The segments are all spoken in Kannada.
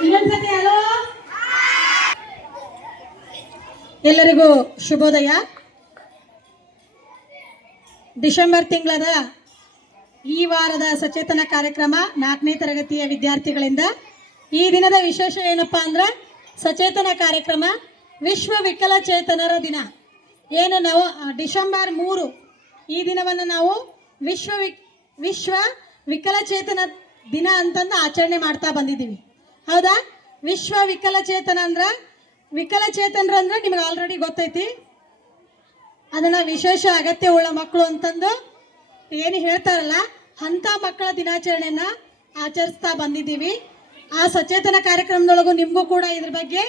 ಇನ್ನೊಂದ್ಸತಿ ಹಲೋ. ಎಲ್ಲರಿಗೂ ಶುಭೋದಯ. ಡಿಸೆಂಬರ್ ತಿಂಗಳದ ಈ ವಾರದ ಸಚೇತನ ಕಾರ್ಯಕ್ರಮ 4ನೇ ತರಗತಿಯ ವಿದ್ಯಾರ್ಥಿಗಳಿಂದ. ಈ ದಿನದ ವಿಶೇಷ ಏನಪ್ಪಾ ಅಂದ್ರೆ ಸಚೇತನ ಕಾರ್ಯಕ್ರಮ ವಿಶ್ವ ವಿಕಲಚೇತನರ ದಿನ. ಏನು ನಾವು ಡಿಸೆಂಬರ್ 3 ಈ ದಿನವನ್ನು ನಾವು ವಿಶ್ವ ವಿಕಲಚೇತನ ದಿನ ಅಂತಂದು ಆಚರಣೆ ಮಾಡ್ತಾ ಬಂದಿದ್ದೀವಿ. ಹೌದಾ? ವಿಶ್ವ ವಿಕಲಚೇತನ ಅಂದ್ರೆ ವಿಕಲಚೇತನರು ಅಂದ್ರೆ ನಿಮಗೆ ಆಲ್ರೆಡಿ ಗೊತ್ತೈತಿ. ಅದನ್ನು ವಿಶೇಷ ಅಗತ್ಯವುಳ್ಳ ಮಕ್ಕಳು ಅಂತಂದು ಏನು ಹೇಳ್ತಾರಲ್ಲ, ಅಂಥ ಮಕ್ಕಳ ದಿನಾಚರಣೆಯನ್ನು ಆಚರಿಸ್ತಾ ಬಂದಿದ್ದೀವಿ. ಆ ಸಚೇತನ ಕಾರ್ಯಕ್ರಮದೊಳಗೂ ನಿಮಗೂ ಕೂಡ ಇದ್ರ ಬಗ್ಗೆ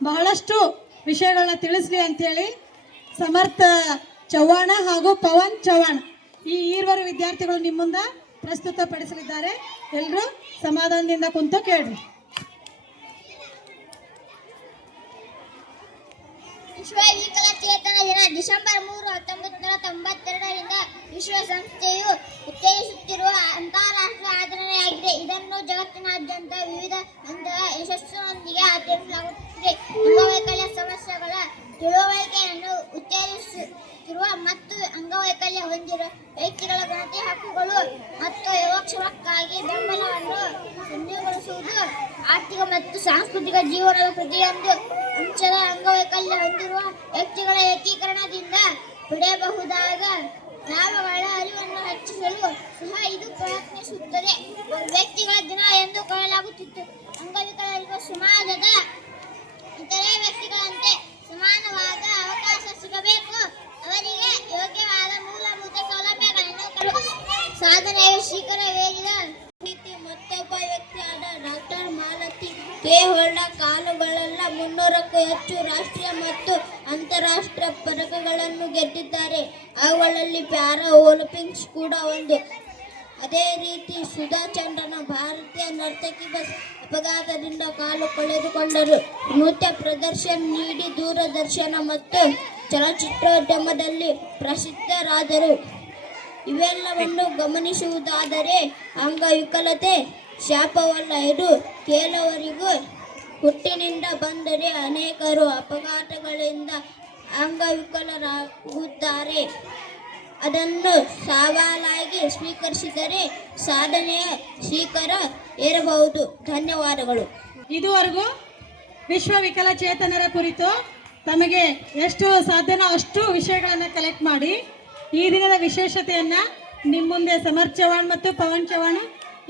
ಬಹಳಷ್ಟು ವಿಷಯಗಳನ್ನ ತಿಳಿಸ್ಲಿ ಅಂಥೇಳಿ ಸಮರ್ಥ ಚವ್ಹಾಣ ಹಾಗೂ ಪವನ್ ಚವ್ಹಾಣ ಈ ಈರ್ವರು ವಿದ್ಯಾರ್ಥಿಗಳು ನಿಮ್ಮ ಮುಂದೆ ಪ್ರಸ್ತುತಪಡಿಸಲಿದ್ದಾರೆ. ಎಲ್ಲರೂ ಸಮಾಧಾನದಿಂದ ಕುಂತು ಕೇಳ್ರಿ. ವಿಶ್ವ ವಿಕಲಚೇತನ ದಿನ ಡಿಸೆಂಬರ್ 3, 1992ರಿಂದ ವಿಶ್ವಸಂಸ್ಥೆಯು ಉತ್ತೇಜಿಸುತ್ತಿರುವ ಅಂತಾರಾಷ್ಟ್ರೀಯ ಆಚರಣೆಯಾಗಿದೆ. ಇದನ್ನು ಜಗತ್ತಿನಾದ್ಯಂತ ವಿವಿಧ ಹಂತದ ಯಶಸ್ಸಿನೊಂದಿಗೆ ಆಚರಿಸಲಾಗುತ್ತಿದೆ. ಅಂಗವೈಕಲ್ಯ ಸಮಸ್ಯೆಗಳ ತಿಳುವಳಿಕೆಯನ್ನು ಉತ್ತೇಜಿಸುತ್ತಿರುವ ಮತ್ತು ಅಂಗವೈಕಲ್ಯ ಹೊಂದಿರುವ ವ್ಯಕ್ತಿಗಳ ಗಣತಿ ಹಕ್ಕುಗಳು ಮತ್ತು ಯೋಗಕ್ಷೇಮಕ್ಕಾಗಿ ಬೆಂಬಲವನ್ನು ಶೂನ್ಯಗೊಳಿಸುವುದು, ಆರ್ಥಿಕ ಮತ್ತು ಸಾಂಸ್ಕೃತಿಕ ಜೀವನದ ಪ್ರತಿಯೊಂದು ಅಂಶದ ಅಂಗವೈಕಲ್ಯ ಹೊಂದಿರುವ ವ್ಯಕ್ತಿಗಳ ಏಕೀಕರಣದಿಂದ ಪಡೆಯಬಹುದಾದ ಲಾಭಗಳ ಅರಿವನ್ನು ಹೆಚ್ಚಿಸಲು ಸಹ ಇದು ಪ್ರಯತ್ನಿಸುತ್ತದೆ. ವ್ಯಕ್ತಿಗಳ ದಿನ ಎಂದು ಕರೆಯಲಾಗುತ್ತಿತ್ತು. ಅಂಗವಿಕಲರಿಗೂ ಸಮಾಜದ ಇತರೆ ವ್ಯಕ್ತಿಗಳಂತೆ ಸಮಾನವಾದ ಅವಕಾಶ ಸಿಗಬೇಕು. ಅವರಿಗೆ ಯೋಗ್ಯವಾದ ಮೂಲಭೂತ ಸೌಲಭ್ಯಗಳನ್ನು ಸಾಧನೆಯ ಶಿಖರವೇರಿದ ಮತ್ತೊಬ್ಬ ವ್ಯಕ್ತಿಯಾದ ಡಾಕ್ಟರ್ ಮಾಲತಿ ಕೆ. ಹೊಳ್ಳ ಕಾಲುಗಳೆಲ್ಲ 300ಕ್ಕೂ ಹೆಚ್ಚು ರಾಷ್ಟ್ರೀಯ ಮತ್ತು ಅಂತಾರಾಷ್ಟ್ರೀಯ ಪದಕಗಳನ್ನು ಗೆದ್ದಿದ್ದಾರೆ. ಅವುಗಳಲ್ಲಿ ಪ್ಯಾರಾ ಒಲಿಂಪಿಕ್ಸ್ ಕೂಡ ಒಂದು. ಅದೇ ರೀತಿ ಸುಧಾ ಚಂದ್ರನ ಭಾರತೀಯ ನರ್ತಕಿ ಬಸ್ ಅಪಘಾತದಿಂದ ಕಾಲು ಕಳೆದುಕೊಂಡರು. ನೃತ್ಯ ಪ್ರದರ್ಶನ ನೀಡಿ ದೂರದರ್ಶನ ಮತ್ತು ಚಲನಚಿತ್ರೋದ್ಯಮದಲ್ಲಿ ಪ್ರಸಿದ್ಧರಾದರು. ಇವೆಲ್ಲವನ್ನು ಗಮನಿಸುವುದಾದರೆ ಅಂಗವಿಕಲತೆ ಶಾಪವಲ್ಲ, ಇದು ಕೆಲವರಿಗೂ ಹುಟ್ಟಿನಿಂದ ಬಂದರೆ ಅನೇಕರು ಅಪಘಾತಗಳಿಂದ ಅಂಗವಿಕಲರಾಗುತ್ತಾರೆ. ಅದನ್ನು ಸವಾಲಾಗಿ ಸ್ವೀಕರಿಸಿದರೆ ಸಾಧನೆಯ ಶಿಖರ ಏರಬಹುದು. ಧನ್ಯವಾದಗಳು. ಇದುವರೆಗೂ ವಿಶ್ವ ವಿಕಲಚೇತನರ ಕುರಿತು ತಮಗೆ ಎಷ್ಟು ಸಾಧ್ಯನೋ ಅಷ್ಟು ವಿಷಯಗಳನ್ನು ಕಲೆಕ್ಟ್ ಮಾಡಿ ಈ ದಿನದ ವಿಶೇಷತೆಯನ್ನು ನಿಮ್ಮ ಮುಂದೆ ಸಮರ್ಥ ಚವ್ಹಾಣ್ ಮತ್ತು ಪವನ್ ಚವ್ಹಾಣ್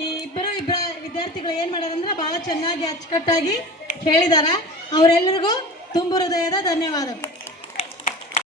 ಈ ಇಬ್ಬರು ವಿದ್ಯಾರ್ಥಿಗಳು ಏನು ಮಾಡ್ಯಾರಂದ್ರೆ ಭಾಳ ಚೆನ್ನಾಗಿ ಅಚ್ಚುಕಟ್ಟಾಗಿ ಹೇಳಿದಾರ. ಅವರೆಲ್ಲರಿಗೂ ತುಂಬು ಹೃದಯದ ಧನ್ಯವಾದಗಳು.